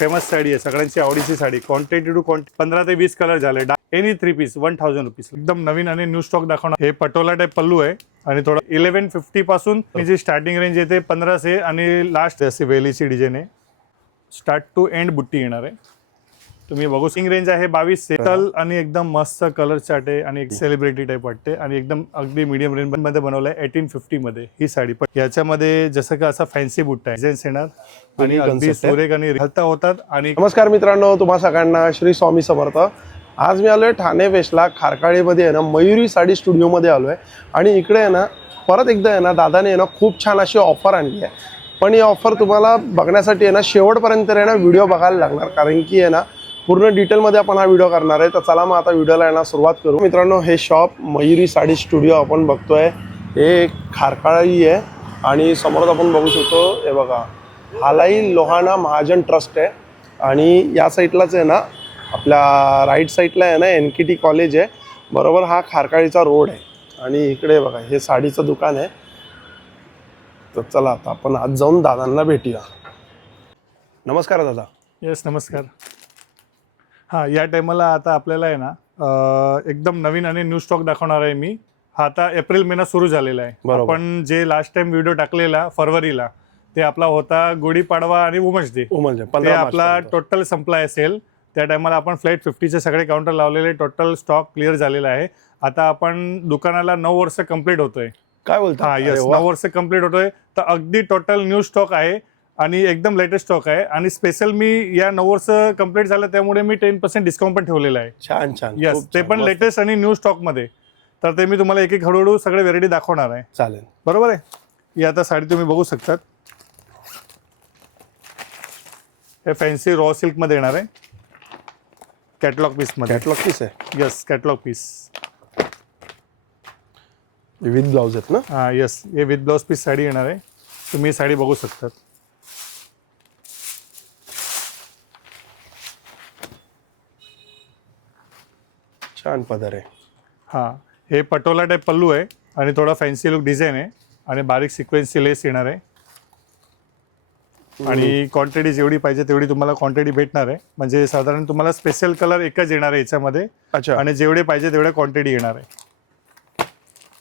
Famous sari आहे, सगळ्यांची आवडीची साडी. क्वांटिटी टू क्वांटिटी 15 ते 20 कलर झाले. Any 3 piece 1000 rupees. एकदम नवीन आणि न्यू स्टॉक दाखवणार. हे पटोला टाइप पल्लू आहे आणि थोडं 1150 पासून जी स्टार्टिंग रेंज येते 1500 आणि लास्ट अशी वेलीची डिझाईन आहे. स्टार्ट टू एंड बुट्टी येणार आहे. तुम्ही बघू सिंग रेंज आहे 22 सेटल आणि एकदम मस्त कलर चार्ट आहे आणि एक सेलिब्रिटी टाइप वाटते आणि एकदम अगदी मीडियम रेंज मध्ये बनवलंय 1850 मध्ये ही साडी. पण याच्यामध्ये जसं का असा फॅन्सी बुट्टा आहे डिझाईन्स येणार आणि अगदी सुरेख आणि हलता होतात. आणि नमस्कार मित्रांनो, तुम्हा सगळ्यांना श्री स्वामी समर्थ. आज मी आलोय ठाणे वेस्टला खारकाळीमध्ये आहे ना मयुरी साडी स्टुडिओमध्ये आलोय आणि इकडे आहे ना परत एकदा आहे ना दादाने आहे ना खूप छान अशी ऑफर आणली आहे. पण ही ऑफर तुम्हाला बघण्यासाठी आहे ना शेवटपर्यंत आहे ना व्हिडिओ बघायला लागणार, कारण की आहे ना पूर्ण डिटेलमध्ये आपण हा व्हिडिओ करणार आहे. तर चला मग आता व्हिडिओला आहे ना सुरुवात करू. मित्रांनो, हे शॉप मयुरी साडी स्टुडिओ आपण बघतोय, हे खारकाळी आहे आणि समोर आपण बघू शकतो हे बघा हालाई लोहाणा महाजन ट्रस्ट आहे आणि या साईडलाच आहे ना आपल्या राईट साईडला आहे ना NKT कॉलेज आहे. बरोबर हा खारकाळीचा रोड आहे आणि इकडे बघा हे साडीचं दुकान आहे. तर चला आता आपण आज जाऊन दादांना भेटूया. नमस्कार दादा. येस नमस्कार. हां, या टायमाला आता आपल्याला आहे ना एकदम नवीन आणि न्यू स्टॉक दाखवणार आहे मी. हा आता एप्रिल महिना सुरू झालेला आहे. आपण जे लास्ट टाइम व्हिडिओ टाकलेला फरवरीला ते आपला होता गुढीपाडवा आणि वुमन्स डे. ते आपला टोटल संपला असेल. त्या टायमाला आपण फ्लॅट 50चे सगळे काउंटर लावलेले, टोटल स्टॉक क्लिअर झालेला आहे. आता आपण दुकानाला 9 वर्ष कंप्लीट होतोय. काय बोलता? हां येस, 9 वर्ष कंप्लीट होतोय. तर अगदी टोटल न्यू स्टॉक आहे आणि एकदम लेटेस्ट स्टॉक आहे आणि स्पेशल मी या 9 वर्ष कंप्लीट झालं त्यामुळे मी 10% डिस्काउंट पण ठेवलेलं आहे. छान छान. येस, ते पण लेटेस्ट आणि न्यू स्टॉक मध्ये. तर ते मी तुम्हाला एक एक हळूहळू सगळे व्हेरायटी दाखवणार आहे. चालेल, बरोबर आहे. ही आता साडी तुम्ही बघू शकतात. हे फॅन्सी रॉ सिल्क मध्ये येणार आहे, कॅटलॉग पीस मध्ये. कॅटलॉग पीस आहे? Yes, catalogue piece with blouse आहेत ना? हां येस, हे विथ ब्लाउज पीस साडी येणार आहे. तुम्ही साडी बघू शकतात. छान पदर आहे. हां, हे पटोला टाइप पल्लू आहे आणि थोडा फॅन्सी लुक डिझाईन आहे आणि बारीक सिक्वेन्सची लेस येणार आहे आणि क्वांटिटी जेवढी पाहिजे तेवढी तुम्हाला क्वांटिटी भेटणार आहे. म्हणजे साधारण तुम्हाला स्पेशल कलर एकच येणार आहे याच्यामध्ये. अच्छा. आणि जेवढे पाहिजे तेवढ्या क्वांटिटी येणार आहे.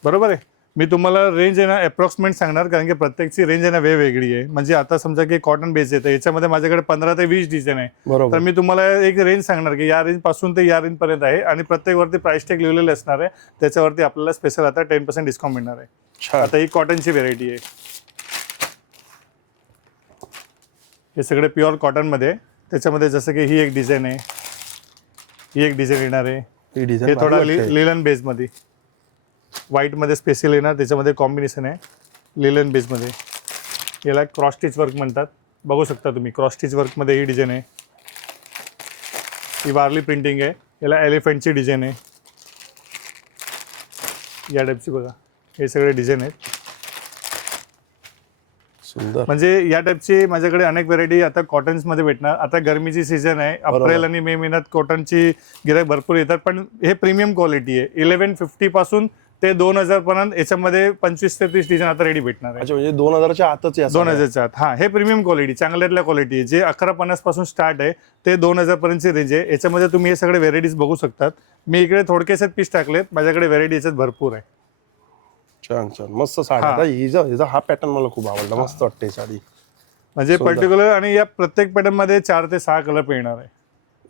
बरोबर आहे. मी तुम्हाला रेंज आहे ना अप्रॉक्सिमेट सांगणार, कारण की प्रत्येकची रेंज आहे ना वेगवेगळी आहे. म्हणजे आता समजा की कॉटन बेस येतं, याच्यामध्ये माझ्याकडे 15 ते 20 डिझाईन आहे. तर मी तुम्हाला एक रेंज सांगणार की या रेंज पासून ते या रेंज पर्यंत आहे आणि प्रत्येकवरती प्राइस टॅग लिहिलेले असणार आहे. त्याच्यावरती आपल्याला स्पेशल आता 10% डिस्काउंट मिळणार आहे. आता ही कॉटनची व्हेरायटी आहे. हे सगळे प्युअर कॉटन मध्ये. त्याच्यामध्ये जसं की ही एक डिझाईन आहे, ही एक डिझाईन येणार आहे. हे थोडा लिलन बेस मध्ये व्हाईट मध्ये स्पेशल येणार. त्याच्यामध्ये कॉम्बिनेशन आहे लिलन बेस मध्ये. याला क्रॉस स्टिच वर्क म्हणतात. बघू शकता तुम्ही क्रॉस स्टिच वर्क मध्ये ही डिझाईन आहे. ही वारली प्रिंटिंग आहे. याला एलिफंटची डिझाईन आहे. या टाईपची बघा, हे सगळे डिझाईन आहेत. सुंदर. म्हणजे या टाईपची माझ्याकडे अनेक व्हेरायटी आता कॉटन्स मध्ये भेटणार. आता गरमीची सीझन आहे, एप्रिल आणि मे महिन्यात कॉटनची गिराईक भरपूर येतात. पण हे प्रीमियम क्वालिटी आहे. 1150 पासून ते 2000 पर्यंत याच्यामध्ये 25 ते 30 डिझाईन आता रेडी भेटणार आहे. अच्छा, म्हणजे 2000च्या आतच आहे? 2000च्या आत. हा, हे प्रीमियम क्वालिटी, चांगल्यातल्या क्वालिटी आहे. जे 1150 पासून स्टार्ट आहे ते 2000 पर्यंतची रेंज आहे. याच्यामध्ये तुम्ही हे सगळे व्हेरायटीज बघू शकतात. मी इकडे थोडकेसे पीस टाकलेत, माझ्याकडे व्हेरायटी याच्यात भरपूर आहे. छान छान मस्त साडी. आता हिचा हा पॅटर्न मला खूप आवडला, मस्त वाटते साडी. म्हणजे पर्टिक्युलर आणि या प्रत्येक पॅटर्न मध्ये 4 ते 6 कलर पण येणार आहे.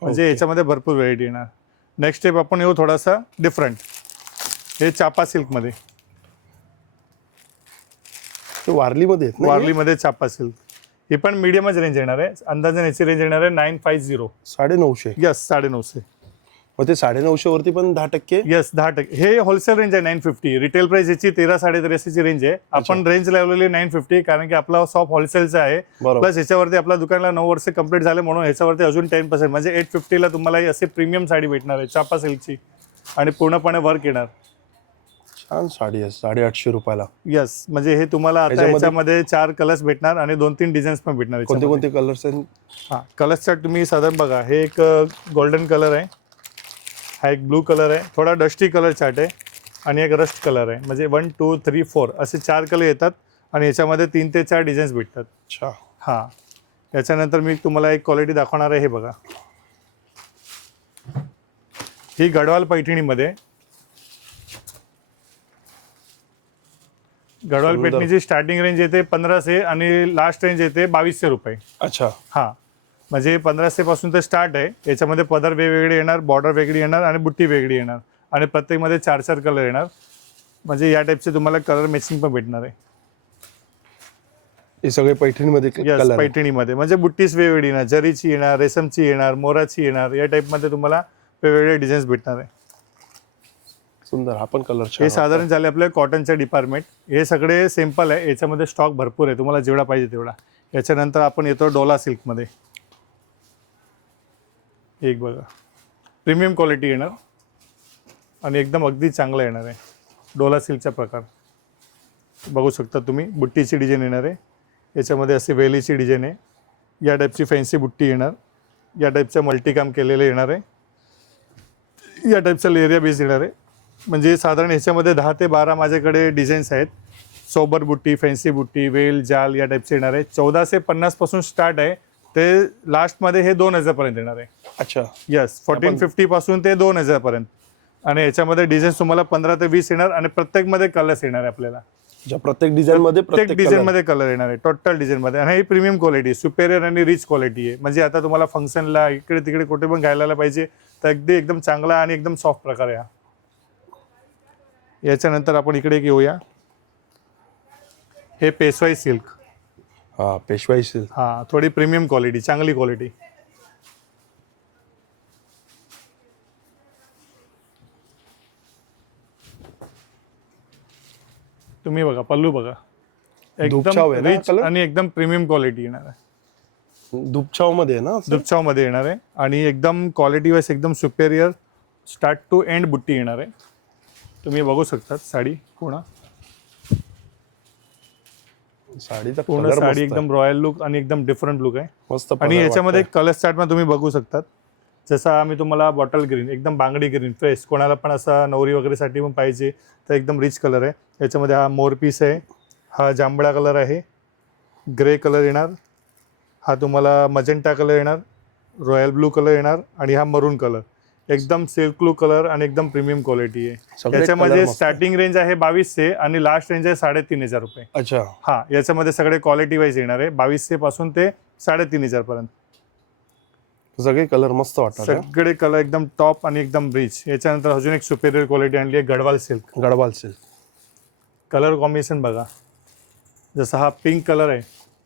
म्हणजे याच्यामध्ये भरपूर व्हेरायटी येणार. नेक्स्ट स्टेप आपण येऊ थोडासा डिफरंट. हे चापा सिल्क मध्ये, वारलीमध्ये वारलीमध्ये चापा सिल्क. ही पण मीडियमच रेंज येणार आहे. अंदाजे याची रेंज येणार आहे 950. 950. यस, 950. मग ते 950 वरती पण 10%? यस, 10%. हे होलसेल रेंज आहे 950. रिटेल प्राइस याची 13-13.5 रेंज आहे. आपण रेंज लावलेली 950 कारण की आपला शॉप होलसेलचा आहे. प्लस याच्यावरती आपल्या दुकानाला 9 वर्ष कंप्लीट झाले म्हणून याच्यावरती अजून 10% म्हणजे 850 ला तुम्हाला असे प्रीमियम साडी भेटणार आहे चापा सिल्कची आणि पूर्णपणे वर्क येणार. छान साडी आहे 850 रुपयाला. यस, म्हणजे हे तुम्हाला आता याच्यामध्ये 4 कलर्स भेटणार आणि 2-3 डिझाईन्स पण भेटणार. कोणते कोणते कलर्स आहेत? हां, कलर्सचा तुम्ही साधारण बघा. हे एक गोल्डन कलर आहे, हा एक ब्लू कलर आहे, थोडा डस्टी कलर चार्ट आहे आणि एक रस्ट कलर आहे. म्हणजे 1, 2, 3, 4 असे 4 कलर येतात आणि याच्यामध्ये 3 ते 4 डिझाईन्स भेटतात. अच्छा. हां, याच्यानंतर मी तुम्हाला एक क्वालिटी दाखवणार आहे. हे बघा, ही गडवाल पैठणीमध्ये, गडवाल सुंदर. पैठणीची स्टार्टिंग रेंज येते 1500 आणि लास्ट रेंज येते 2200 रुपये. अच्छा. हां, म्हणजे 1500 पासून ते स्टार्ट आहे. याच्यामध्ये पदर वेगवेगळे येणार, बॉर्डर वेगळी येणार आणि बुट्टी वेगळी येणार आणि प्रत्येकमध्ये 4-4 कलर येणार. म्हणजे या टाईपचे तुम्हाला कलर मॅचिंग पण भेटणार आहे. हे सगळे पैठणीमध्ये यस, कलर पैठणीमध्ये म्हणजे बुट्टीच वेगवेगळी येणार, जरीची येणार, रेशमची येणार, मोराची येणार, या टाईपमध्ये तुम्हाला वेगवेगळे डिझाईन्स भेटणार आहे. सुंदर. हा पण कलर हे साधारण झाले आपले कॉटनचे डिपार्टमेंट. हे सगळे सिंपल आहे, याच्यामध्ये स्टॉक भरपूर आहे, तुम्हाला जेवढा पाहिजे तेवढा. याच्यानंतर आपण येतो डोला सिल्कमध्ये. एक बघा, प्रीमियम क्वालिटी येणार आणि एकदम अगदी चांगलं येणार आहे. डोला सिल्कचा प्रकार बघू शकता तुम्ही. बुट्टीची डिझाईन येणार आहे, याच्यामध्ये असे वेलीची डिझाईन आहे, या टाईपची फॅन्सी बुट्टी येणार, या टाईपचं मल्टीकाम केलेलं येणार आहे, या टाईपचा लेरिया बेस येणार आहे. म्हणजे साधारण ह्याच्यामध्ये 10 ते 12 माझ्याकडे डिझाईन्स आहेत. सोबर बुट्टी, फॅन्सी बुट्टी, वेल, जाल या टाईपचे येणार आहे. 1450 पासून स्टार्ट आहे, ते लास्टमध्ये हे 2000 पर्यंत येणार आहे. अच्छा. यस, 1450 पासून ते 2000 पर्यंत. आणि याच्यामध्ये डिझाईन्स तुम्हाला 15 ते 20 येणार आणि प्रत्येकमध्ये कलर्स येणार आहे आपल्याला. प्रत्येक डिझाईन मध्ये प्रत्येक डिझाईन मध्ये कलर येणार आहे, टोटल डिझाईन मध्ये. आणि ही प्रीमियम क्वालिटी, सुपेरियर आणि रिच क्वालिटी आहे. म्हणजे आता तुम्हाला फंक्शनला इकडे तिकडे कुठे पण घालायला पाहिजे तर अगदी एकदम चांगला आणि एकदम सॉफ्ट प्रकार आहे हा. याच्यानंतर आपण इकडे घेऊया, हे पेशवाई सिल्क. हा, पेशवाई सिल्क. हा, थोडी प्रीमियम क्वालिटी, चांगली क्वालिटी. तुम्ही बघा, पल्लू बघा, दुपछाव आहे एकदम ना रिच कलर? आणि एकदम प्रीमियम क्वालिटी येणार आहे. दुपछाव मध्ये आहे ना असं? दुपछाव मध्ये येणार आहे आणि एकदम क्वालिटी वाईज एकदम सुपेरियर, स्टार्ट टू एंड बुट्टी येणार आहे. तुम्ही बघू शकता साडी पूर्ण साडीचा पूर्ण कलर साडी एकदम रॉयल लुक आणि एकदम डिफरंट लुक आहे. मस्त. आणि याच्यामध्ये कलर चार्टमध्ये तुम्ही बघू शकतात. जसा आम्ही तुम्हाला बॉटल ग्रीन, एकदम बांगडी ग्रीन फ्रेश, कोणाला पण असा नवरी वगैरेसाठी पण पाहिजे तर एकदम रिच कलर आहे. याच्यामध्ये हा मोर पीस आहे, हा जांभळा कलर आहे, ग्रे कलर येणार, हा तुम्हाला मजेंटा कलर येणार, रॉयल ब्लू कलर येणार आणि हा मरून कलर. एकदम सिल्क ब्लू कलर आणि एकदम प्रीमियम क्वालिटी आहे. सगळे याच्यामध्ये color मस्त. स्टार्टिंग रेंज आहे 2200 आणि लास्ट रेंज आहे 3500 रुपये. अच्छा. हा, याच्यामध्ये सगळे क्वालिटी वाईज येणार आहे 2200 पासून ते 3500 पर्यंत. सगळे कलर मस्त वाटतात. सगळे कलर एकदम टॉप आणि एकदम रिच. याच्यानंतर अजून एक सुपेरियर क्वालिटी आणली आहे, Gadwal silk. Gadwal silk. Colour combination बघा, जसा हा पिंक कलर आहे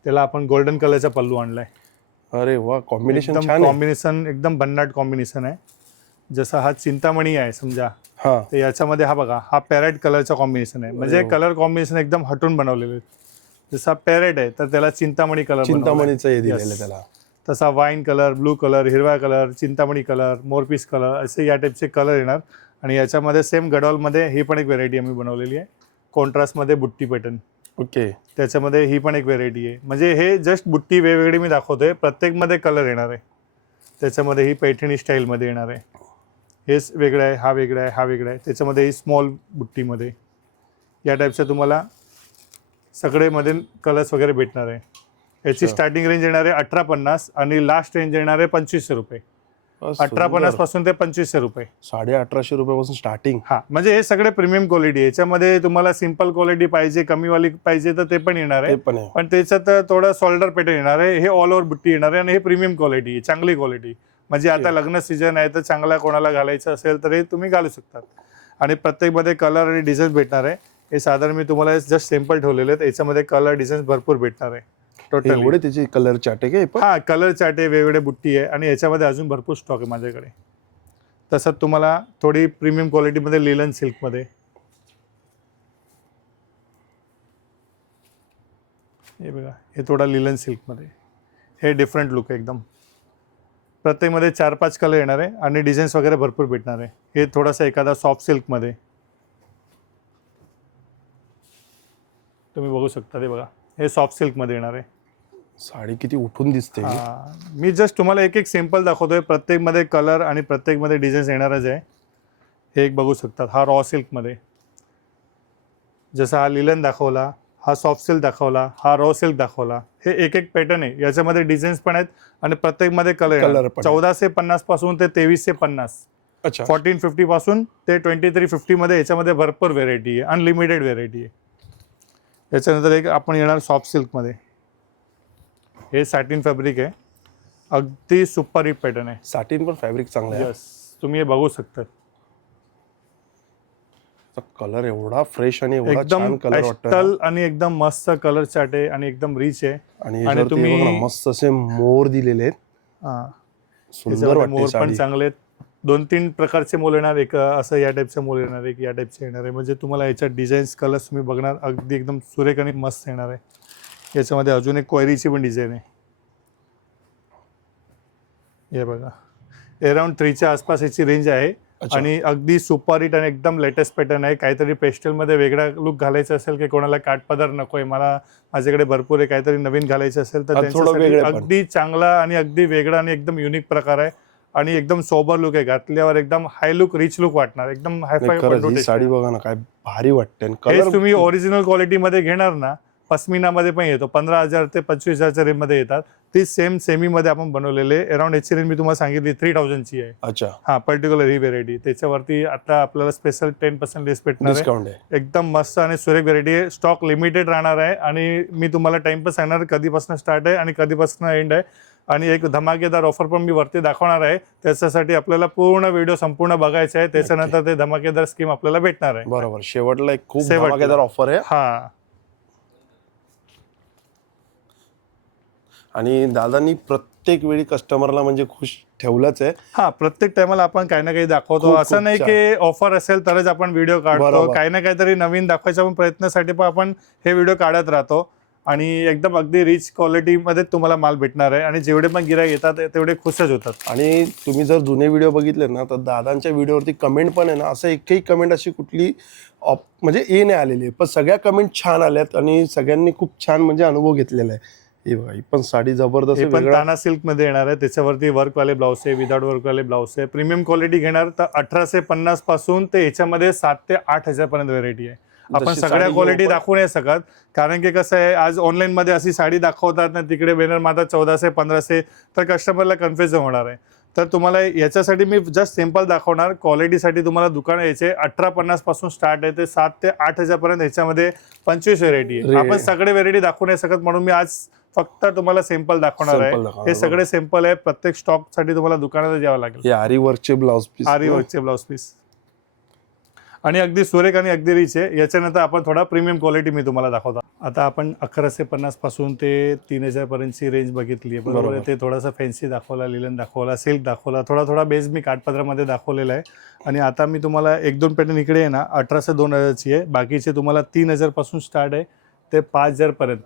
त्याला आपण गोल्डन कलरचा पल्लू आणलाय. अरे वा, कॉम्बिनेशन एकदम छान आहे. कॉम्बिनेशन एकदम भन्नाट कॉम्बिनेशन आहे. जसा हा चिंतामणी आहे समजा, हा. तर याच्यामध्ये हा बघा, हा पॅरेट कलरचा कॉम्बिनेशन आहे. म्हणजे कलर कॉम्बिनेशन एकदम हटून बनवलेले आहेत. जसा पॅरेट आहे तर त्याला चिंतामणी कलर, चिंतामणीचं हे दिलेलं त्याला. तसा वाईन कलर, ब्लू कलर, हिरवा कलर, चिंतामणी कलर, मोरपीस कलर, असे या टाईपचे कलर येणार. आणि याच्यामध्ये सेम गडवालमध्ये ही पण एक व्हेरायटी आम्ही बनवलेली आहे, कॉन्ट्रास्टमध्ये बुट्टी पॅटर्न. ओके. त्याच्यामध्ये ही पण एक व्हेरायटी आहे. म्हणजे हे जस्ट बुट्टी वेगवेगळी मी दाखवतोय, प्रत्येकमध्ये कलर येणार आहे. त्याच्यामध्ये ही पैठणी स्टाईलमध्ये येणार आहे. हेच वेगळं आहे, हा वेगळा आहे, हा वेगळा आहे. त्याच्यामध्ये ही स्मॉल बुट्टीमध्ये या टाईपच्या तुम्हाला सगळेमध्ये कलर्स वगैरे भेटणार आहे. याची स्टार्टिंग रेंज येणार आहे 1850 आणि लास्ट रेंज येणार आहे 2500 रुपये. 1850 पासून ते 2500 रुपये. 1850 रुपयापासून स्टार्टिंग. हा, म्हणजे हे सगळे प्रीमियम क्वालिटी. याच्यामध्ये तुम्हाला सिंपल क्वालिटी पाहिजे, कमीवाली पाहिजे तर ते पण येणार आहे. पण त्याच्यात थोडं शोल्डर पॅटर्न येणार आहे. हे ऑल ओव्हर बुट्टी येणार आहे आणि हे प्रीमियम क्वालिटी, चांगली क्वालिटी. म्हणजे आता लग्न सीझन आहे तर चांगला कोणाला घालायचं असेल तर हे तुम्ही घालू शकतात. आणि प्रत्येकमध्ये कलर आणि डिझाईन भेटणार आहे. हे साधारण मी तुम्हाला जस्ट सिंपल ठेवलेले आहेत. याच्यामध्ये कलर डिझाईन भरपूर भेटणार आहे. टोटल एवढे त्याची कलर चार्ट आहे का? हा, कलर चार्ट आहे, वेगवेगळे बुट्टी आहे आणि याच्यामध्ये अजून भरपूर स्टॉक आहे माझ्याकडे. तसंच तुम्हाला थोडी प्रीमियम क्वालिटीमध्ये लिलन सिल्कमध्ये, हे बघा, हे थोडा लिलन सिल्कमध्ये, हे डिफरंट लुक आहे एकदम. प्रत्येकमध्ये 4-5 कलर येणार आहे आणि डिझाईन्स वगैरे भरपूर भेटणार आहे. हे थोडासा एखादा सॉफ्ट सिल्कमध्ये तुम्ही बघू शकता. ते बघा, हे सॉफ्ट सिल्कमध्ये येणार आहे. साडी किती उठून दिसते. मी जस्ट तुम्हाला एक एक सिंपल दाखवतोय. प्रत्येकमध्ये कलर आणि प्रत्येकमध्ये डिझाईन्स येणारच आहे. हे एक बघू शकतात, हा रॉ सिल्कमध्ये. जसा हा लिलन दाखवला, हा सॉफ्ट सिल्क दाखवला, हा रॉ सिल्क दाखवला. हे एक एक पॅटर्न आहे, याच्यामध्ये डिझाईन्स पण आहेत आणि प्रत्येकमध्ये कलर पण आहेत. 1450 पासून ते 2350. अच्छा 1450 पासून ते 2350 मध्ये याच्यामध्ये भरपूर व्हेरायटी आहे, अनलिमिटेड व्हेरायटी आहे. याच्यानंतर एक आपण येणार सॉफ्ट सिल्कमध्ये. हे सॅटिन फॅब्रिक आहे, अगदी सुपर हिट पॅटर्न आहे. साटिन पण फॅब्रिक चांगलं आहे. यस, तुम्ही हे बघू शकता. कलर एवढा फ्रेश आणि एवढा एकदम छान कलर वाटतो पेस्टल आणि एकदम मस्त कलर चार्ट आहे आणि एकदम रिच आहे. आणि तुम्ही तुम्ही मस्त असे मोर दिलेले आहेत. हा, सुंदर याच्यामध्ये वाटते मोर पण साडी. चांगले आहेत. 2-3 प्रकारचे मोल येणार, एक असं या टाईपचे मोल येणार, एक या टाईपचे येणार आहे. म्हणजे तुम्हाला याच्यात डिझाईन्स कलर्स तुम्ही बघणार अगदी एकदम सुरेख आणि मस्त येणार आहे. याच्यामध्ये अजून एक क्वेरीची पण डिझाईन आहे. हे बघा, अराउंड 3च्या आसपास याची रेंज आहे. अच्छा. आणि अगदी सुपर हिट आणि एकदम लेटेस्ट पॅटर्न आहे. काहीतरी पेस्टलमध्ये वेगळा लुक घालायचा असेल की कोणाला काठपदर नको आहे, मला माझ्याकडे भरपूर आहे, काहीतरी नवीन घालायचं असेल तर थोडं त्यांच्यासाठी वेगळेपण. अगदी चांगला आणि अगदी वेगळा आणि एकदम युनिक प्रकार आहे. आणि एकदम सोबर लुक आहे, घातल्यावर एकदम हाय लुक, रिच लुक वाटणार, एकदम हायफाय. खरंच ही साडी बघा ना काय भारी वाटते. आणि हेच कलर तुम्ही ओरिजिनल क्वालिटीमध्ये घेणार ना, पश्मिनामध्ये पण येतो, 15,000 ते 25,000च्या रेंजमध्ये येतात. ती सेम सेमीमध्ये आपण बनवलेले. अराउंड याची रेंज मी तुम्हाला सांगितली 3000ची आहे. अच्छा हा, पर्टिक्युलर ही व्हेरायटी. त्याच्यावरती आता आपल्याला स्पेशल 10% लेस भेटणार आहे. डिस्काउंट आहे. एकदम मस्त आणि सुरेख व्हेरायटी आहे. स्टॉक लिमिटेड राहणार आहे आणि मी तुम्हाला टाइम पण सांगणार कधीपासून स्टार्ट आहे आणि कधीपासून एंड आहे. आणि एक धमाकेदार ऑफर पण मी वरती दाखवणार आहे. त्याच्यासाठी आपल्याला पूर्ण व्हिडिओ संपूर्ण बघायचा आहे. त्याच्यानंतर ते धमाकेदार स्कीम आपल्याला भेटणार आहे. बरोबर, शेवटला एक खूप शेवटला. धमाकेदार ऑफर आहे. हा, आणि दादांनी प्रत्येक वेळी कस्टमरला म्हणजे खुश ठेवलंच आहे. हा, प्रत्येक टायमाला आपण काही ना काही दाखवतो. खूप असं नाही छान. की ऑफर असेल तरच आपण व्हिडिओ काढतो. बरोबर. काही ना काहीतरी नवीन दाखवायच्या पण प्रयत्नासाठी पण आपण हे व्हिडिओ काढत राहतो. आणि एकदम अगदी रिच क्वालिटीमध्ये तुम्हाला माल भेटणार आहे. आणि जेवढे पण गिराईक येतात तेवढे खुशच होतात. आणि तुम्ही जर जुने व्हिडिओ बघितले ना तर दादांच्या व्हिडिओवरती कमेंट पण आहे ना, असं एकही कमेंट अशी कुठली म्हणजे ये नाही आलेली आहे, पण सगळ्या कमेंट छान आल्यात आणि सगळ्यांनी खूप छान म्हणजे अनुभव घेतलेला आहे. हे बघा, ही पण साडी जबरदस्त हे आहे, पण वेगळा. ताना सिल्क मध्ये येणार आहे. त्याच्यावरती वर्कवाले ब्लाऊज आहे, विदाउट वर्कवाले ब्लाऊज आहे. प्रीमियम क्वालिटी घेणार तर 1850 पासून ते याच्यामध्ये 7 ते 8,000 पर्यंत व्हेरायटी आहे. आपण जशी सगळ्या साडी क्वालिटी घेऊ पण. दाखवू नाही शकत, कारण की कसं आहे, आज ऑनलाईन मध्ये अशी साडी दाखवतात ना, तिकडे बॅनर मारतात 1400-1500, तर कस्टमरला कन्फ्युजन होणार आहे. तर तुम्हाला याच्यासाठी मी जस्ट सिम्पल दाखवणार. क्वालिटीसाठी तुम्हाला दुकान यायचे 1850 पासून स्टार्ट आहे ते 7 ते 8,000 पर्यंत. याच्यामध्ये 25 व्हेरायटी आहे. आपण सगळे व्हेरायटी दाखवू नाही शकत, म्हणून मी आज फक्त तुम्हाला सिम्पल दाखवणार आहे. हे सगळे सिम्पल आहे. प्रत्येक स्टॉक साठी तुम्हाला दुकानात यावं लागेल. हे आरी वर्कचे ब्लाऊज पीस, आरी वर्कचे ब्लाऊज पीस आणि अगदी सुरेख आणि अगदी रिच आहे. याच्यानंतर आपण थोडा प्रीमियम क्वालिटी मी तुम्हाला दाखवतो. आता आपण 1150 पासून ते 3000 पर्यंतची रेंज बघितली आहे, बरोबर आहे. ते थोडासा फॅन्सी दाखवला, लिलन दाखवला, सिल्क दाखवला, थोडा बेस मी काठपदरामध्ये दाखवलेला आहे. आणि आता मी तुम्हाला 1-2 पॅटर्न इकडे आहे ना 1800-2000ची आहे. बाकीचे तुम्हाला 3000 पासून स्टार्ट आहे ते 5000 पर्यंत.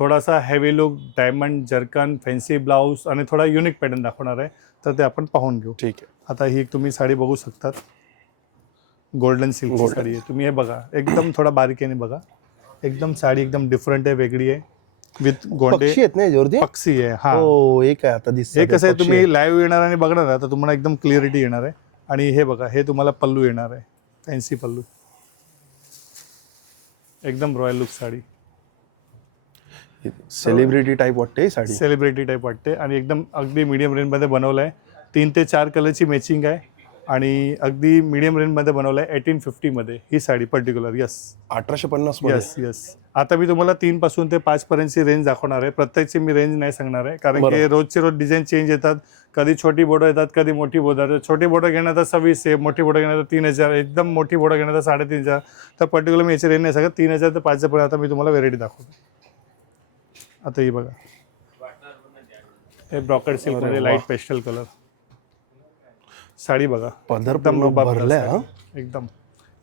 थोडासा heavy look, diamond, zircon, fancy blouse आणि थोडा युनिक पॅटर्न दाखवणार आहे. तर ते आपण पाहून घेऊ. ठीक आहे. आता ही तुम्ही साडी बघू शकतात, गोल्डन सिल्कची साडी आहे. तुम्ही हे बघा, एकदम थोडा बारीकेने बघा. एकदम साडी एकदम डिफरंट आहे, वेगळी आहे, विथ गोंडे पक्षी आहेत ना याच्यावरती. पक्षी आहे. हा, हो, एक आहे आता दिसतं. हे कसं आहे, तुम्ही लाईव्ह येणार आणि बघणार आहे तर तुम्हाला एकदम क्लिअरिटी येणार आहे. आणि हे बघा, हे तुम्हाला पल्लू येणार आहे, फॅन्सी पल्लू, एकदम royal look sari. Celebrity type वाटते ही साडी. सेलिब्रिटी टाईप वाटते आणि एकदम अगदी मीडियम रेंजमध्ये बनवलं आहे. 3 ते 4 कलरची मॅचिंग आहे आणि अगदी मीडियम रेंजमध्ये बनवलं आहे. 1850 मध्ये ही साडी पर्टिक्युलर. Yes, 1850 yes. आता मी तुम्हाला 3 पासून ते 5 पर्यंतची रेंज दाखवणार आहे. प्रत्येकची मी रेंज नाही सांगणार आहे, कारण की रोजचे रोज डिझाईन चेंज येतात. कधी छोटी बोर्डर येतात, कधी मोठी बोर्डर. छोटी बोर्डर घेणार तर 2600, मोठी बोर्डर घेणार तर 3000, एकदम मोठी बोर्डर घेणार तर 3500. तर पर्टिक्युलर मी याची रेंज नाही सांगत. 3000 ते 5000 पर्यंत आता मी तुम्हाला व्हेरायटी दाखवतो. आता ही बघा, हे ब्रॉकेड सिल्कमध्ये लाईट पेस्टल कलर साडी बघा. पदर एकदम पण भरलाय. एकदम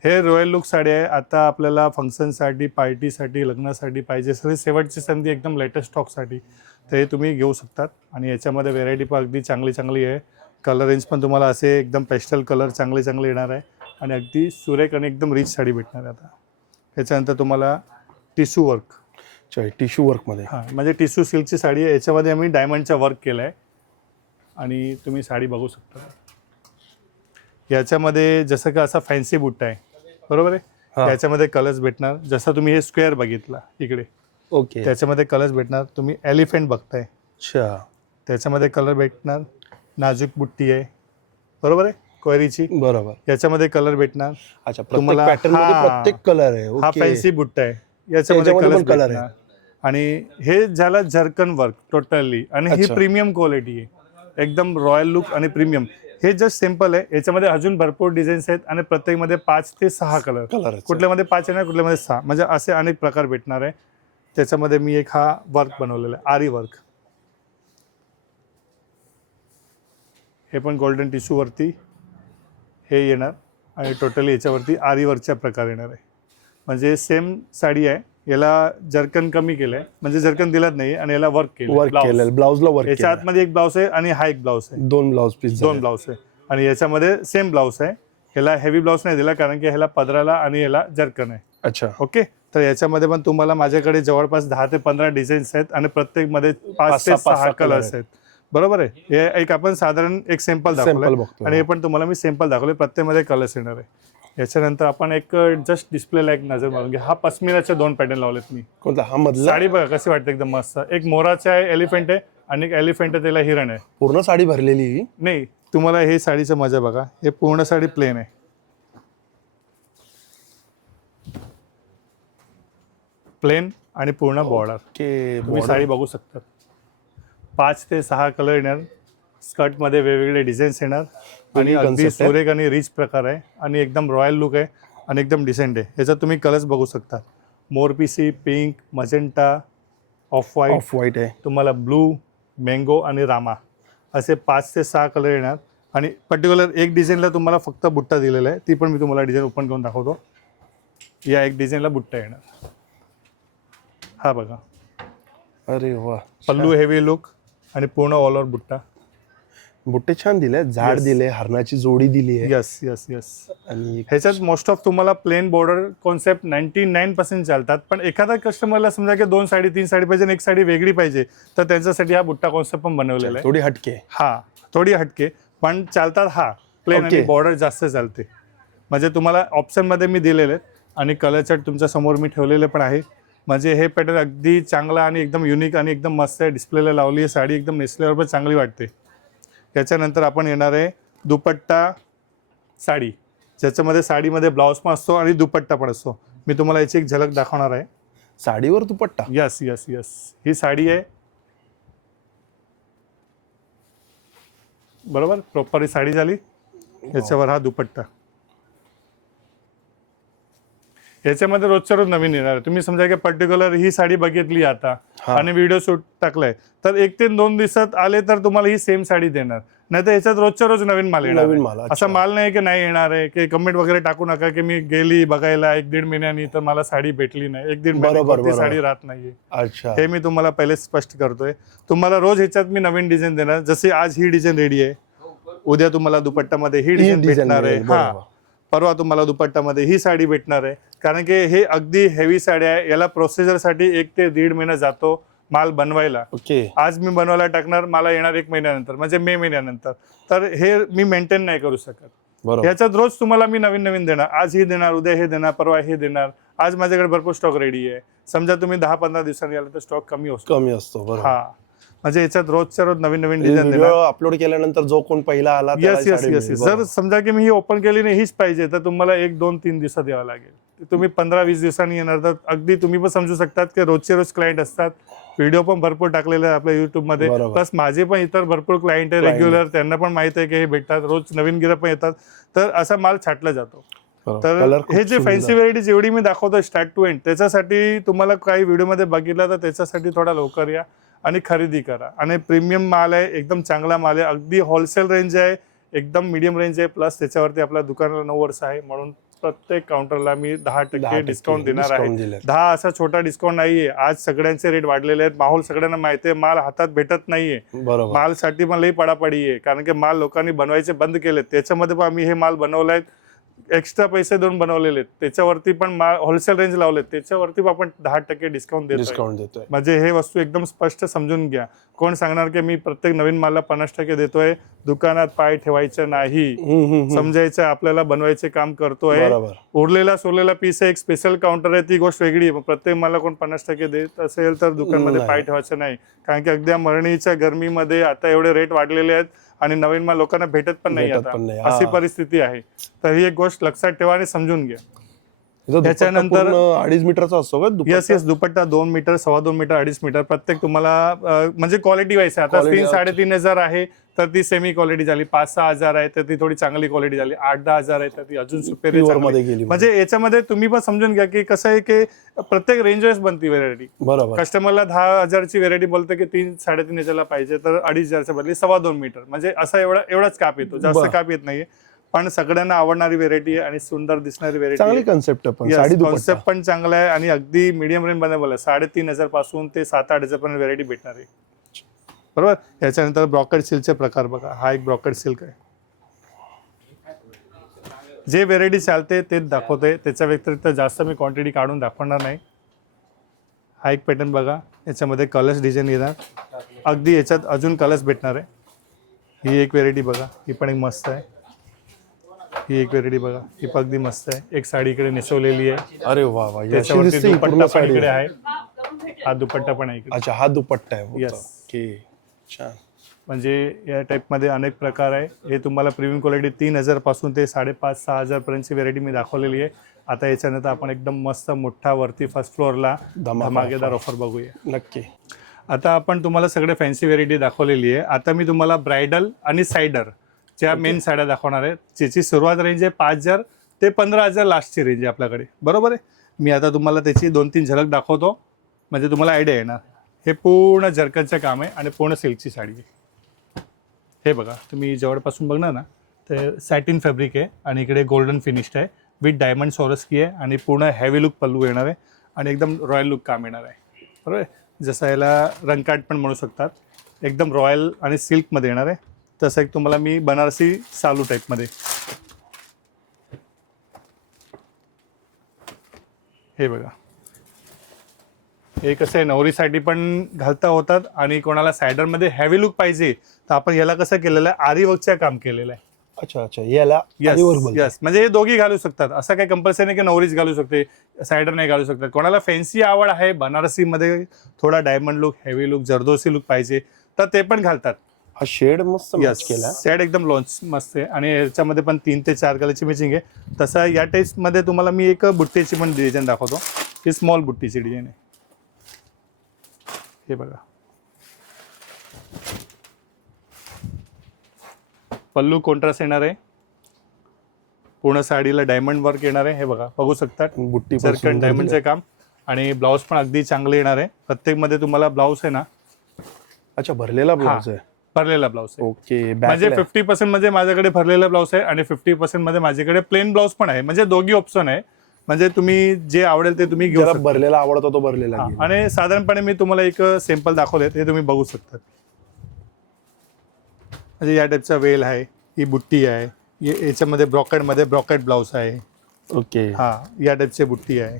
हे रॉयल लुक साडी आहे. आता आपल्याला फंक्शनसाठी, पार्टीसाठी, लग्नासाठी पाहिजे सगळी शेवटची संधी एकदम लेटेस्ट स्टॉकसाठी. तर हे तुम्ही घेऊ शकतात. आणि याच्यामध्ये व्हेरायटी पण अगदी चांगली आहे. कलर रेंज पण तुम्हाला असे एकदम पेस्टल कलर चांगले येणार आहे. आणि अगदी सुरेख आणि एकदम रिच साडी भेटणार आहे. आता याच्यानंतर तुम्हाला टिश्यू वर्क, टिश्यू वर्कमध्ये. हां, म्हणजे टिश्यू सिल्कची साडी आहे. याच्यामध्ये आम्ही डायमंडचा वर्क केला आहे. आणि तुम्ही साडी बघू शकता. याच्यामध्ये जसं का असा फॅन्सी बुट्टा आहे, बरोबर आहे. हा. त्याच्यामध्ये कलर्स भेटणार. जसं तुम्ही हे स्क्वेअर बघितला इकडे, ओके. त्याच्यामध्ये कलर्स भेटणार. तुम्ही एलिफंट बघताय, अच्छा. त्याच्यामध्ये कलर भेटणार. नाजूक बुट्टी आहे, बरोबर आहे, क्वेरीची. बरोबर. याच्यामध्ये कलर भेटणार. अच्छा, प्रत्येक तुम्हाला पॅटर्न मध्ये हा, प्रत्येक कलर आहे. हा ओके. फॅन्सी बुट्टा आहे, याच्यामध्ये याच्यामध्ये कलर पण colour भेटणार. आणि हे झालं झर्कन वर्क टोटली, आणि ही अच्छा. प्रीमियम क्वालिटी आहे, एकदम रॉयल लुक आणि प्रीमियम. हे जस्ट सिम्पल आहे, याच्यामध्ये अजून भरपूर डिझाईन्स आहेत आणि प्रत्येकमध्ये 5 ते 6 कलर. कुठल्यामध्ये 5 येणार, कुठल्यामध्ये 6, म्हणजे असे अनेक प्रकार भेटणार आहे. त्याच्यामध्ये मी एक हा वर्क बनवलेला आहे, आरी वर्क. हे पण गोल्डन टिश्यू वरती हे येणार आणि टोटली याच्यावरती आरी वर्कच्या प्रकार येणार आहे. म्हणजे सेम साडी आहे, याला जर्कन कमी केलंय, म्हणजे जर्कन दिलत नाही, आणि याला वर्क केलं. ब्लाउजला वर्क. याच्या आतमध्ये एक ब्लाउज आहे आणि हा एक ब्लाउज आहे, 2 ब्लाउज पीस. 2 ब्लाउज आहे. आणि याच्यामध्ये सेम ब्लाउज आहे. ह्याला हेवी ब्लाउज नाही दिला, कारण की ह्याला पदराला आणि याला जर्कन आहे. अच्छा. ओके. तर याच्यामध्ये पण तुम्हाला माझ्याकडे जवळपास 10 ते 15 डिझाईन्स आहेत आणि प्रत्येकमध्ये 5 ते 6 कलर्स आहेत, बरोबर आहे. हे एक आपण साधारण एक सॅम्पल दाखवलं, आणि हे पण तुम्हाला मी सॅम्पल दाखवले, प्रत्येकमध्ये कलर्स येणार आहे. याच्यानंतर आपण एक जस्ट डिस्प्लेला एक नजर मारून घ्या. हा पश्मिनाचे 2 पॅटर्न लावलेत मी. कोणता हा मधला? साडी बघा कशी वाटते, एकदम मस्त. एक मोराचा आहे, एलिफंट आहे, आणि एक एलिफंट आहे, त्याला हिरण आहे. पूर्ण साडी भरलेली नाही, तुम्हाला हे साडीचं मजा बघा. हे पूर्ण साडी प्लेन आहे, प्लेन आणि पूर्ण बॉर्डर. तुम्ही साडी बघू शकता. 5 ते 6 कलर येणार. स्कर्टमध्ये वेगवेगळे डिझाईन्स येणार, आणि अगदी सुरेख आणि रिच प्रकार आहे, आणि एकदम रॉयल लुक आहे, आणि एकदम डिसेंट आहे. याच्यात तुम्ही कलर्स बघू शकता. मोरपिसी, पिंक, मजेंटा, ऑफ व्हाईट आहे. तुम्हाला ब्लू, मँगो आणि रामा, असे 5 ते 6 कलर येणार. आणि पर्टिक्युलर एक डिझाईनला तुम्हाला फक्त बुट्टा दिलेला आहे, ती पण मी तुम्हाला डिझाईन ओपन करून दाखवतो. या एक डिझाईनला बुट्टा येणार, हा बघा. अरे वा. पल्लू हेवी लुक आणि पूर्ण ऑल ओव्हर बुट्टा. बुट्टे छान दिले, झाड दिले, हरणाची जोडी दिली आहे. Yes yes yes. आणि ह्याच्यात मोस्ट ऑफ तुम्हाला प्लेन बॉर्डर कॉन्सेप्ट 99% चालतात. पण एखादा कस्टमरला समजा की 2 साडी 3 साडी पाहिजे आणि एक साडी वेगळी पाहिजे, तर त्यांच्यासाठी हा बुट्टा कॉन्सेप्ट पण बनवलेला आहे. थोडी हटके. हा, थोडी हटके, पण चालतात. हा प्लेन आणि बॉर्डर जास्त चालते. म्हणजे तुम्हाला ऑप्शनमध्ये मी दिलेले आहेत, आणि कलर चार्ट तुमच्या समोर मी ठेवलेले पण आहे. म्हणजे हे पॅटर्न अगदी चांगला आणि एकदम युनिक आणि एकदम मस्त आहे. डिस्प्लेला लावली आहे साडी, एकदम नेसल्यावर पण चांगली वाटते. त्याच्यानंतर आपण येणार आहे दुपट्टा साडी, ज्याच्यामध्ये साडीमध्ये ब्लाऊज पण असतो आणि दुपट्टा पण असतो. मी तुम्हाला याची एक झलक दाखवणार आहे. साडीवर दुपट्टा. Yes yes yes. ही साडी आहे, बरोबर, प्रॉपर ही साडी झाली. याच्यावर हा दुपट्टा. याच्यामध्ये रोजच्या रोज नवीन येणार आहे. तुम्ही समजा की पर्टिक्युलर ही साडी बघितली आता आणि व्हिडिओ शूट टाकलाय, तर 1 ते 2 दिवसात आले तर तुम्हाला ही सेम साडी देणार. नाही तर याच्यात रोजच्या रोज नवीन माल येणार. असा माल नाही की नाही येणार आहे, की कमेंट वगैरे टाकू नका की मी गेली बघायला 1-1.5 महिन्यानी तर मला साडी भेटली नाही. 1-1.5 महिन्यात साडी राहत नाहीये. अच्छा. हे मी तुम्हाला पहिले स्पष्ट करतोय. तुम्हाला रोज ह्याच्यात मी नवीन डिझाईन देणार. जसे आज ही डिझाईन रेडी आहे, उद्या तुम्हाला दुपट्टामध्ये ही डिझाईन भेटणार आहे. हा, परवा तुम्हाला दुपट्टामध्ये ही साडी भेटणार आहे. कारण की हे अगदी हेवी साडी आहे. याला प्रोसिजरसाठी 1 ते 1.5 महिना जातो माल बनवायला. ओके. आज मी बनवायला टाकणार, मला येणार 1 महिन्यानंतर, म्हणजे मे महिन्यानंतर. तर हे मी मेंटेन नाही करू शकत. याच्यात रोज तुम्हाला मी नवीन नवीन देणार. आज ही देणार, उद्या हे देणार, परवा हे देणार. आज माझ्याकडे भरपूर स्टॉक रेडी आहे. समजा तुम्ही 10-15 दिवसांनी आला तर स्टॉक कमी असतो. हा, म्हणजे याच्यात रोजच्या रोज नवीन नवीन डिझाईन देणार. अपलोड केल्यानंतर जो कोण पहिला आला. Yes yes yes. जर समजा की मी ही ओपन केली नाही, हीच पाहिजे, तर तुम्हाला 1-2-3 दिवसात यावं लागेल. तुम्ही 15-20 दिवसांनी येणार, तर अगदी तुम्ही पण समजू शकतात की रोजचे रोज क्लायंट असतात. व्हिडिओ पण भरपूर टाकलेले आहे आपल्या युट्यूबमध्ये. प्लस माझे पण इतर भरपूर क्लायंट आहे रेग्युलर, त्यांना पण माहिती आहे की हे भेटतात. रोज नवीन गिराईक पण येतात, तर असा माल छाटला जातो. तर हे जे फॅन्सी व्हेरायटी जेवढी मी दाखवतो स्टार्ट टू एंड, त्याच्यासाठी तुम्हाला काही व्हिडिओमध्ये बघितलं तर त्याच्यासाठी थोडा लवकर या आणि खरेदी करा. आणि प्रीमियम माल आहे, एकदम चांगला माल आहे. अगदी होलसेल रेंज आहे, एकदम मीडियम रेंज आहे. प्लस त्याच्यावरती आपल्या दुकानाला 9 वर्ष आहे, म्हणून प्रत्येक काउंटरला मी 10% डिस्काउंट देणार आहे. 10 असा छोटा डिस्काउंट नाहीये. आज सगळ्यांचे रेट वाढलेले आहेत. माहोल सगळ्यांना माहिती आहे. माल हातात भेटत नाहीये. मालसाठी पण लई पडापडी आहे, कारण की माल लोकांनी बनवायचे बंद केलेत. त्याच्यामध्ये पण आम्ही हे माल बनवलाय. एक्स्ट्रा पैसे देऊन बनवलेले आहेत, त्याच्यावरती पण होलसेल रेंज लावलेत, त्याच्यावरती पण आपण 10% डिस्काउंट देतो. डिस्काउंट देतोय. म्हणजे हे वस्तू एकदम स्पष्ट समजून घ्या. कोण सांगणार की मी प्रत्येक नवीन मालला 50% देतोय, दुकानात पाय ठेवायचं नाही, समजायचं आपल्याला बनवायचे काम करतोय. बरोबर. उरलेला सोरलेला पीस एक स्पेशल काउंटर आहे, ती गोष्ट वेगळी आहे. प्रत्येक मालला कोण 50% देत असेल तर दुकानमध्ये पाय ठेवायचं नाही, कारण की अगदी मरणीच्या गरमीमध्ये आता एवढे रेट वाढलेले आहेत आणि नवीन माल लोकांना भेटत पण नाही आता, अशी परिस्थिती आहे. तर ही एक गोष्ट लक्षात ठेवा आणि समजून घ्या. त्याच्यानंतर 2.5 मीटरचा असतो का दुपट्टा? येस दुपट्टा 2 मीटर, 2.25 मीटर, 2.5 मीटर प्रत्येक तुम्हाला म्हणजे क्वालिटी वाईज आहे. आता 3-3.5 हजार आहे तर ती सेमी क्वालिटी झाली, 5-6 हजार आहे तर ती थोडी चांगली क्वालिटी झाली, 8-10 हजार आहे तर ती अजून सुपेरियर गेली. म्हणजे याच्यामध्ये तुम्ही पण समजून घ्या की कसं आहे की प्रत्येक रेंज वाईज बनती व्हेरायटी. बरोबर. कस्टमरला 10,000ची व्हेरायटी बोलते की 3-3.5 हजारला पाहिजे तर 2.5 बदली 2.25 मीटर, म्हणजे असा एवढाच काप येतो, जास्त काप येत नाहीये. पण सगळ्यांना आवडणारी व्हेरायटी आहे आणि सुंदर दिसणारी व्हेरायटी. चांगली कन्सेप्ट पण, साडी दुपट्टा कॉन्सेप्ट पण चांगला आहे आणि अगदी मीडियम रेंज मध्ये बोला 3,500 पासून ते 7-8 हजार पर्यंत व्हेरायटी भेटणार आहे. बरोबर. याच्यानंतर ब्रॉकेट सिल्कचे प्रकार बघा. हा एक ब्रॉकेट सिल्क आहे. जे व्हेरायटी चालते तेच दाखवते, त्याच्या व्यतिरिक्त जास्त मी क्वांटिटी काढून दाखवणार नाही. हा एक पॅटर्न बघा, याच्यामध्ये कलर्स डिझाईन येणार, अगदी याच्यात अजून कलर्स भेटणार आहे. ही एक व्हेरायटी बघा, ही पण एक मस्त आहे. ही एक व्हेरायटी बघा, ही पण अगदी मस्त आहे. एक साडी इकडे नेसवलेली आहे. अरे वा वा. त्याच्यावरती दुपट्टा पण इकडे आहे. हा दुपट्टा पण आहे. अच्छा, हा दुपट्टा आहे. यस. ओके, छान. म्हणजे या टाईपमध्ये अनेक प्रकार आहे. हे तुम्हाला प्रीमियम क्वालिटी 3,000 पासून ते 5,500-6 हजार पर्यंतची व्हेरायटी मी दाखवलेली आहे. आता याच्यानंतर आपण एकदम मस्त मोठा वरती फर्स्ट फ्लोअरला धमाकेदार ऑफर बघूया. नक्की. आता आपण तुम्हाला सगळे फॅन्सी व्हेरायटी दाखवलेली आहे. आता मी तुम्हाला ब्रायडल आणि सायडर च्या मेन साड्या दाखवणार आहे, ज्याची सुरुवात रेंज आहे 5,000 ते 15,000 लास्टची रेंज आहे आपल्याकडे. बरोबर आहे. मी आता तुम्हाला त्याची 2-3 झलक दाखवतो, म्हणजे तुम्हाला आयडिया येणार. हे पूर्ण जर्कनचं काम आहे आणि पूर्ण सिल्कची साडी आहे. हे बघा, तुम्ही जवळपासून बघणार ना तर सॅटिन फॅब्रिक आहे आणि इकडे गोल्डन फिनिश्ड आहे विथ डायमंड सोरस्की आहे आणि पूर्ण हेवी लुक पल्लू येणार आहे आणि एकदम रॉयल लुक काम येणार आहे. बरोबर आहे. जसं याला रंगकाट पण म्हणू शकतात, एकदम रॉयल आणि सिल्कमध्ये येणार आहे. तसं एक तुम्हाला मी बनारसी सालू टाईपमध्ये, हे बघा. हे कसं आहे, नवरीसाठी पण घालता होतात आणि कोणाला सायडरमध्ये हेवी लुक पाहिजे तर आपण याला कसं केलेलं आहे, आरी वर्कचं काम केलेलं आहे. अच्छा अच्छा, याला यस, म्हणजे हे दोघी घालू शकतात. असं काही कंपल्सरी नाही की नवरीच घालू शकते, सायडर नाही घालू शकतात. कोणाला फॅन्सी आवड आहे, बनारसीमध्ये थोडा diamond look, heavy look, zardozi look पाहिजे तर ते पण घालतात. हा शेड मस्त मॅच केला, शेड एकदम लॉन्च मस्त आहे आणि याच्यामध्ये पण 3 ते 4 कलरची मॅचिंग आहे. तसं या टेस्टमध्ये तुम्हाला मी एक बुट्टीची पण डिझाईन दाखवतो. ही स्मॉल बुट्टीची डिझाईन आहे. हे बघा, पल्लू कॉन्ट्रास्ट येणार आहे, पूर्ण साडीला डायमंड वर्क येणार आहे. हे बघा, बघू शकता बुट्टी जर्कन डायमंडचे काम आणि ब्लाऊज पण अगदी चांगले येणार आहे. प्रत्येकमध्ये तुम्हाला ब्लाऊज आहे ना. अच्छा, भरलेला ब्लाऊज आहे. भरलेला ब्लाऊज आहे. ओके. म्हणजे 50% मध्ये माझ्याकडे भरलेला ब्लाऊज आहे आणि 50% मध्ये माझ्याकडे प्लेन ब्लाऊज पण आहे. म्हणजे दोघी ऑप्शन आहे, म्हणजे तुम्ही जे आवडेल ते तुम्ही घेऊ शकता. भरलेला आवडतो तो भरलेला. आणि साधारणपणे मी तुम्हाला एक सॅम्पल दाखवले, हे तुम्ही बघू शकता. म्हणजे या टाईपचा वेल आहे, ही बुट्टी आहे, याच्यामध्ये ब्रॉकेटमध्ये ब्रॉकेट ब्लाऊज आहे. ओके. हा, या टाईपची बुट्टी आहे.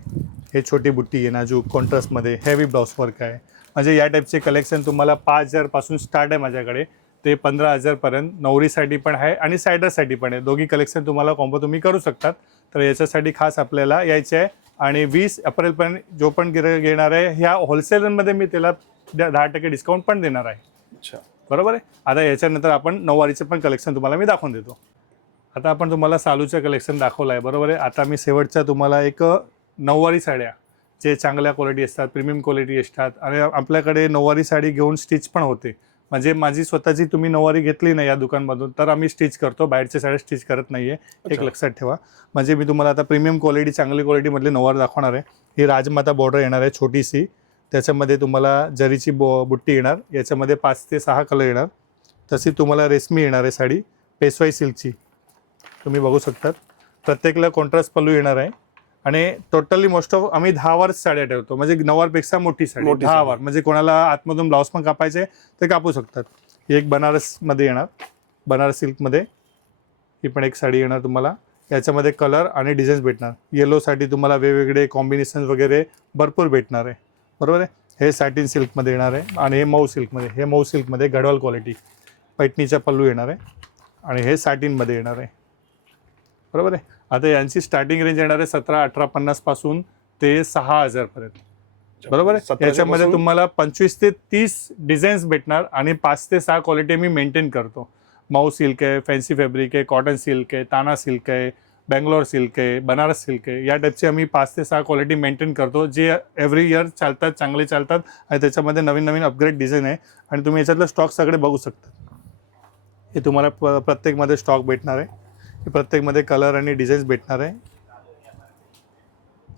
हे छोटी बुट्टी आहे नाजूक कॉन्ट्रास्टमध्ये, हेवी ब्लाऊज वर्क आहे. म्हणजे या टाईपचे कलेक्शन तुम्हाला 5,000 पासून स्टार्ट आहे माझ्याकडे ते 15,000 पर्यंत. नवरीसाठी पण आहे आणि सायडरसाठी पण आहे. दोघी कलेक्शन तुम्हाला कॉम्बो तुम्ही करू शकतात. तर याच्यासाठी खास आपल्याला यायचे आहे आणि 20 एप्रिलपर्यंत जो पण गिराईक घेणार आहे ह्या होलसेलमध्ये मी त्याला 10% डिस्काउंट पण देणार आहे. अच्छा, बरोबर आहे. आता याच्यानंतर आपण नऊवारीचं पण कलेक्शन तुम्हाला मी दाखवून देतो. आता आपण तुम्हाला सालूचं कलेक्शन दाखवलं आहे, बरोबर आहे. आता मी शेवटच्या तुम्हाला एक नऊवारी साड्या जे चांगल्या क्वालिटी असतात, प्रीमियम क्वालिटी असतात आणि आपल्याकडे नऊवारी साडी घेऊन स्टिच पण होते. म्हणजे माझी स्वतःची तुम्ही नऊवारी घेतली ना या दुकानमधून तर आम्ही स्टिच करतो, बाहेरच्या साड्या स्टिच करत नाही आहे, एक लक्षात ठेवा. म्हणजे मी तुम्हाला आता प्रीमियम क्वालिटी, चांगली क्वालिटीमधली नऊवारी दाखवणार आहे. ही राजमाता बॉर्डर येणार आहे छोटीशी, त्याच्यामध्ये तुम्हाला जरीची बुट्टी येणार, याच्यामध्ये 5 ते 6 कलर येणार. तशी तुम्हाला रेशमी येणार आहे साडी, पेशवाई सिल्कची तुम्ही बघू शकतात. प्रत्येकाला कॉन्ट्रास्ट पल्लू येणार आहे आणि टोटली मोस्ट ऑफ आम्ही 10 वार साड्या ठेवतो. म्हणजे 9 वारपेक्षा मोठी साडी, 10 वार. म्हणजे कोणाला आतमधून ब्लाऊज पण कापायचे ते कापू शकतात. ही एक बनारसमध्ये येणार, बनारस सिल्कमध्ये ही पण एक साडी येणार तुम्हाला. याच्यामध्ये कलर आणि डिझाईन्स भेटणार. येलोसाठी तुम्हाला वेगवेगळे कॉम्बिनेशन वगैरे भरपूर भेटणार आहे. बरोबर आहे. हे सॅटिन सिल्कमध्ये येणार आहे आणि हे मऊ सिल्कमध्ये. हे मऊ सिल्कमध्ये गडवाल क्वालिटी पैठणीचा पल्लू येणार आहे आणि हे सॅटिनमध्ये येणार आहे. बरोबर आहे. आता यांची स्टार्टिंग रेंज येणार आहे 17-18-50 पासून ते 6,000 पर्यंत. बरोबर आहे. याच्यामध्ये तुम्हाला 25 ते 30 डिझाईन्स भेटणार आणि 5 ते 6 क्वालिटी मी मेंटेन करतो. मऊ सिल्क आहे, फॅन्सी फॅब्रिक आहे, कॉटन सिल्क आहे, ताना सिल्क आहे, बँगलोर सिल्क आहे, बनारस सिल्क आहे. या टाईपची आम्ही 5 ते 6 क्वालिटी मेंटेन करतो जे एव्हरी इयर चालतात, चांगले चालतात आणि त्याच्यामध्ये नवीन नवीन अपग्रेड डिझाईन आहे आणि तुम्ही याच्यातलं स्टॉक सगळे बघू शकता. हे तुम्हाला प्रत्येकमध्ये स्टॉक भेटणार आहे. हे प्रत्येकमध्ये कलर आणि डिझाईन्स भेटणार आहे.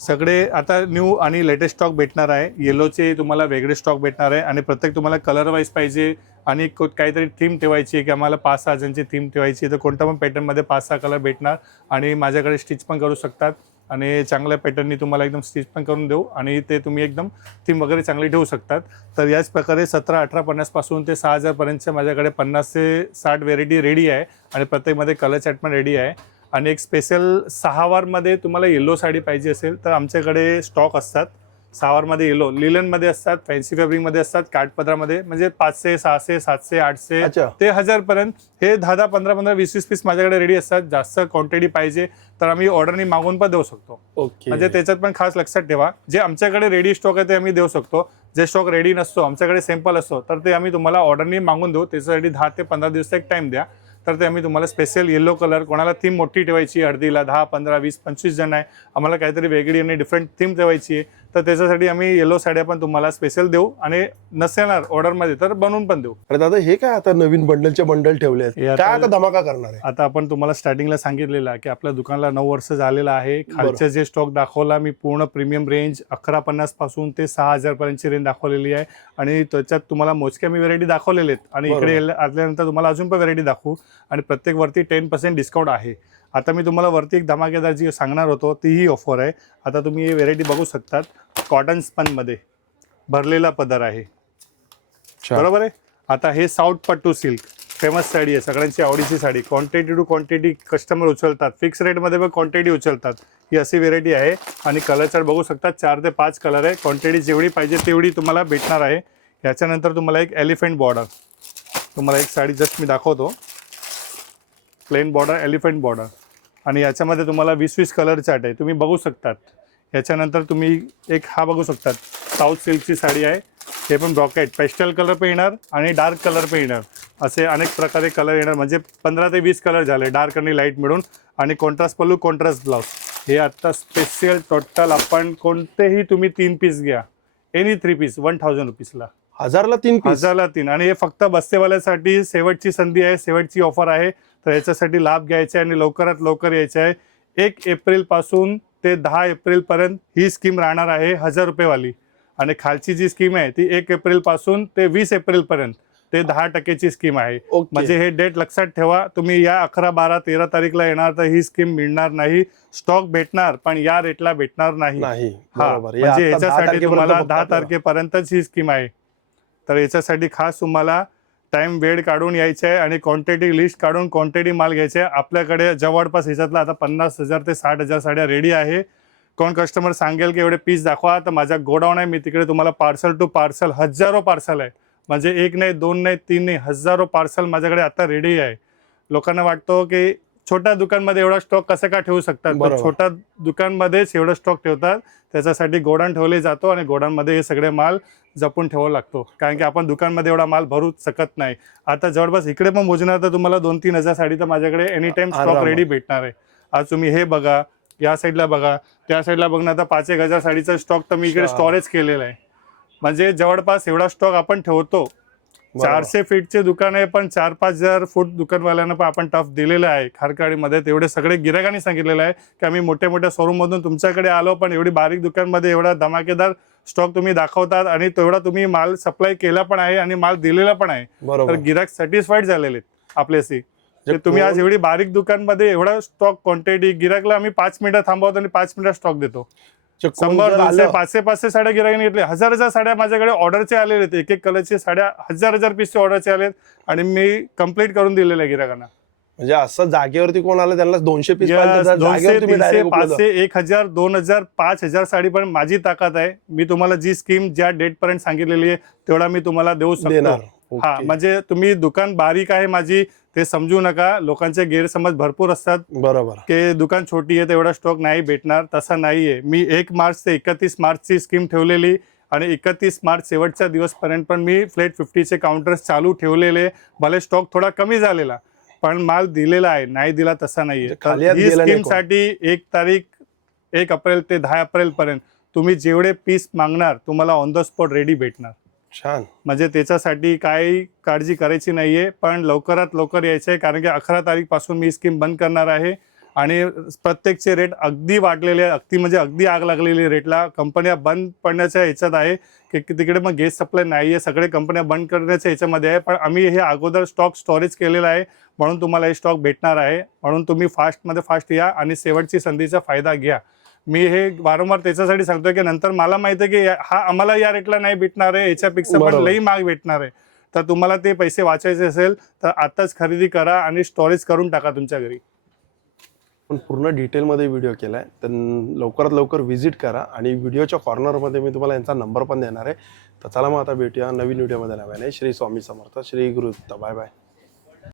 सगळे आता न्यू आणि लेटेस्ट स्टॉक भेटणार आहे. येलोचे तुम्हाला वेगळे स्टॉक भेटणार आहे आणि प्रत्येक तुम्हाला कलर वाईज पाहिजे आणि काहीतरी थीम ठेवायची आहे की आम्हाला 5-6 जणची थीम ठेवायची तर कोणत्या पण पॅटर्नमध्ये 5-6 कलर भेटणार आणि माझ्याकडे स्टिच पण करू शकतात आणि चांगल्या पॅटर्ननी तुम्हाला एकदम स्टिच पण करून देऊ आणि ते तुम्ही एकदम थीम वगैरे चांगली ठेवू शकतात. तर याच प्रकारे 17-18-50 पासून ते 6,000 पर्यंतच्या माझ्याकडे 50 ते 60 व्हेरायटी रेडी आहे आणि प्रत्येकमध्ये कलर चार्ट पण रेडी आहे. आणि एक स्पेशल 6 वारमध्ये तुम्हाला येलो साडी पाहिजे असेल तर आमच्याकडे स्टॉक असतात. 6 वारमध्ये येलो लिलनमध्ये असतात, फॅन्सी फॅब्रिकमध्ये असतात, काठपदरामध्ये म्हणजे 500, 600, 700, 800 ते 1000 पर्यंत हे 10, 15, 20 पीस माझ्याकडे रेडी असतात. जास्त क्वांटिटी पाहिजे तर आम्ही ऑर्डरनी मागून पण देऊ शकतो. म्हणजे त्याच्यात पण खास लक्षात ठेवा जे आमच्याकडे रेडी स्टॉक आहे ते आम्ही देऊ शकतो. जे स्टॉक रेडी नसतो आमच्याकडे सॅम्पल असतो तर ते आम्ही तुम्हाला ऑर्डरनी मागून देऊ. त्याच्यासाठी 10 ते 15 दिवसाचा एक टाइम द्या तर ते आम्ही तुम्हाला स्पेशल येलो कलर कोणाला थीम मोठी ठेवायची हळदीला 10, 15, 20, 25 जण आहे आम्हाला काहीतरी वेगळी आणि डिफरंट थीम ठेवायची आहे तर त्याच्यासाठी आम्ही येलो साड्या पण तुम्हाला स्पेशल देऊ आणि नसेल ऑर्डरमध्ये तर बनवून पण देऊ. अरे दादा हे काय आता नवीन बंडलचे बंडल ठेवले आहेत काय आता धमाका करणार आहे? आता आपण तुम्हाला स्टार्टिंगला सांगितलेलं आहे की आपल्या दुकानाला 9 वर्ष झालेलं आहे. खालचे जे स्टॉक दाखवला मी पूर्ण प्रीमियम रेंज 1150 पासून ते 6,000 पर्यंतची रेंज दाखवलेली आहे आणि त्याच्यात तुम्हाला मोजक्या मी व्हेरायटी दाखवलेले आहेत आणि इकडे आल्यानंतर तुम्हाला अजून पण व्हेरायटी दाखवू आणि प्रत्येक वरती 10% डिस्काउंट आहे. आता मी तुम्हाला वरती एक धमाकेदार जी सांगणार होतो तीही ऑफर आहे. आता तुम्ही ही व्हेरायटी बघू शकतात. कॉटन स्पनमध्ये भरलेला पदर आहे. बरोबर आहे. आता हे South pattu silk famous sari आहे, सगळ्यांची आवडीची sari. Quantity to quantity customer उचलतात, फिक्स रेटमध्ये पण क्वांटिटी उचलतात. ही अशी व्हेरायटी आहे आणि कलर चार्ट बघू शकतात. 4 ते 5 कलर आहे. क्वांटिटी जेवढी पाहिजे तेवढी तुम्हाला भेटणार आहे. याच्यानंतर तुम्हाला एक एलिफंट बॉर्डर, तुम्हाला एक साडी जस्ट मी दाखवतो. प्लेन बॉर्डर, एलिफंट बॉर्डर आणि याच्यामध्ये तुम्हाला 20-20 कलर चार्ट आहे, तुम्ही बघू शकतात. याच्यानंतर तुम्ही एक हा बघू शकतात साऊथ सिल्कची साडी आहे. हे पण ब्रॉकेट पेस्टल कलर पण येणार आणि डार्क कलर पण येणार. असे अनेक प्रकारे कलर येणार म्हणजे 15 ते 20 कलर झाले डार्क आणि लाईट मिळून आणि कॉन्ट्रास्ट पल्लू, कॉन्ट्रास्ट ब्लाउज. हे आता स्पेशल टोटल आपण कोणतेही तुम्ही 3 पीस घ्या, एनी 3 पीस 1000 रुपीजला. 1000ला 3 पीस? 1000ला 3. आणि हे फक्त बस्तेवाल्यासाठी शेवटची संधी आहे, शेवटची ऑफर आहे. तर याच्यासाठी लाभ घ्यायचा आहे आणि लवकरात लवकर यायचं आहे. 1 एप्रिलपासून ते 10 एप्रिलपर्यंत ही स्कीम राहणार आहे 1000 रुपयेवाली आणि खालची जी स्कीम आहे ती 1 एप्रिलपासून ते 20 एप्रिलपर्यंत ते 10% स्कीम आहे. म्हणजे हे डेट लक्षात ठेवा. तुम्ही या 11, 12, 13 तारीखला येणार तर ही स्कीम मिळणार नाही. स्टॉक भेटणार पण या रेटला भेटणार नाही. म्हणजे याच्यासाठी तुम्हाला 10 तारखेपर्यंतच ही स्कीम आहे. तर याच्यासाठी खास तुम्हाला टाइम वेळ काढून यायचं आहे आणि क्वांटिटी लिस्ट काढून क्वांटिटी माल घ्यायचे आहे. आपल्याकडे जवळपास ह्याच्यातला आता 50,000 ते 60,000 साड्या रेडी आहे. कोण कस्टमर सांगेल की एवढे पीस दाखवा तर माझा गोडाऊन आहे, मी तिकडे तुम्हाला पार्सल टू पार्सल हजारो पार्सल आहे. म्हणजे 1 नाही, 2 नाही, 3 नाही, हजारो पार्सल माझ्याकडे आता रेडी आहे. लोकांना वाटतो की छोट्या दुकानमध्ये एवढा स्टॉक कसं का ठेवू शकतात, तर छोट्या दुकानमध्येच एवढा स्टॉक ठेवतात. त्याच्यासाठी गोडाऊन ठेवले जातो आणि गोडाऊनमध्ये हे सगळे माल जपून ठेवावा लागतो कारण की आपण दुकानमध्ये एवढा माल भरू शकत नाही. आता जवळपास इकडे पण मोजणार तर तुम्हाला 2-3 हजार साडी तर माझ्याकडे एनी टाइम स्टॉक रेडी भेटणार आहे. आज तुम्ही हे बघा, या साईडला बघा, त्या साईडला बघणार तर 5-1 हजार साडीचा स्टॉक तर मी इकडे स्टोरेज केलेला आहे. म्हणजे जवळपास एवढा स्टॉक आपण ठेवतो. 400 फीटचे दुकान आहे पण 4-5 फूट दुकानवाल्यांना पण आपण टफ दिलेलं आहे. खारकाळीमध्ये तेवढे सगळे गिरायकांनी सांगितलेलं आहे की आम्ही मोठ्या मोठ्या शोरूममधून तुमच्याकडे आलो पण एवढी बारीक दुकानमध्ये एवढा धमाकेदार स्टॉक तुम्ही दाखवतात आणि तेवढा तुम्ही माल सप्लाय केला पण आहे आणि माल दिलेला पण आहे. तर गिरायक सॅटिस्फाईड झालेले आपल्याशी. तुम्ही आज एवढी बारीक दुकानमध्ये एवढा स्टॉक क्वांटिटी, गिरायकला आम्ही 5 मिनिटं थांबवतो आणि 5 मिनिटात स्टॉक देतो. 100, 500 साड्या गिरायकांनी घेतल्या. 1000 साड्या माझ्याकडे ऑर्डरचे आलेले आहेत. एक कलरची साड्या 1000 पीसचे ऑर्डरचे आलेत आणि मी कंप्लीट करून दिलेल्या गिरायकांना. म्हणजे असं जागेवरती कोण आलं त्यांना 200 पीस Yes, 200, जागेवर तुम्ही 300, डायरेक्ट 500, 1000, 2000, 5000 साडी पण माझी ताकद आहे. मी तुम्हाला जी स्कीम ज्या डेट पर्यंत सांगितलेली आहे तेवढा मी तुम्हाला देऊ शकतो. देणार. हा, ओके. म्हणजे तुम्ही दुकान बारीक आहे माझी ते समजू नका. लोकांचे गैरसमज भरपूर असतात बरोबर. की दुकान छोटी आहे तेवढा स्टॉक नाही भेटणार. तसं नाहीये. मी 1 मार्च ते 31 मार्चची स्कीम ठेवलेली आणि 31 मार्च शेवटच्या दिवसपर्यंत पण मी फ्लेट 50चे काउंटर्स चालू ठेवलेले. भले स्टॉक थोडा कमी झालेला पण माल दिलेला आहे, नाही दिला तसा नाहीये. खाली हात ही गेला नाही स्कीम साठी 1 तारीख 1 एप्रिल ते 10 एप्रिल पर्यंत तुम्ही जेवढे पीस मागणार तुम्हाला ऑन द स्पॉट रेडी भेटणार. छान. म्हणजे त्याच्यासाठी काही काळजी करायची नाहीये. पण लवकरात लवकर यायचं आहे कारण की 11 तारीख पासून मी स्कीम बंद करणार आहे आणि प्रत्येकचे रेट अगदी वाढलेले आहे. अगदी म्हणजे अगदी आग लागलेली रेटला. कंपन्या बंद पडण्याच्या ह्याच्यात आहे की तिकडे मग गॅस सप्लाय नाही आहे. सगळे कंपन्या बंद करण्याच्या ह्याच्यामध्ये आहे. पण आम्ही हे अगोदर स्टॉक स्टोरेज केलेला आहे म्हणून तुम्हाला हे स्टॉक भेटणार आहे. म्हणून तुम्ही फास्टमध्ये फास्ट या आणि शेवटची संधीचा फायदा घ्या. मी हे वारंवार त्याच्यासाठी सांगतोय की नंतर मला माहिती आहे की हा आम्हाला या रेटला नाही भेटणार आहे, याच्यापेक्षा पण बरोबर. लई महाग भेटणार आहे. तर तुम्हाला ते पैसे वाचायचे असेल तर आताच खरेदी करा आणि स्टोरेज करून टाका तुमच्या घरी. पण पूर्ण डिटेलमध्ये व्हिडिओ केलाय तर लवकरात लवकर व्हिजिट करा आणि व्हिडिओच्या कॉर्नरमध्ये मी तुम्हाला यांचा नंबर पण देणार आहे. तर चला मग आता भेटूया नवीन व्हिडिओमध्ये. नव्याने श्री स्वामी समर्थ, श्री गुरु दत्त. Bye bye.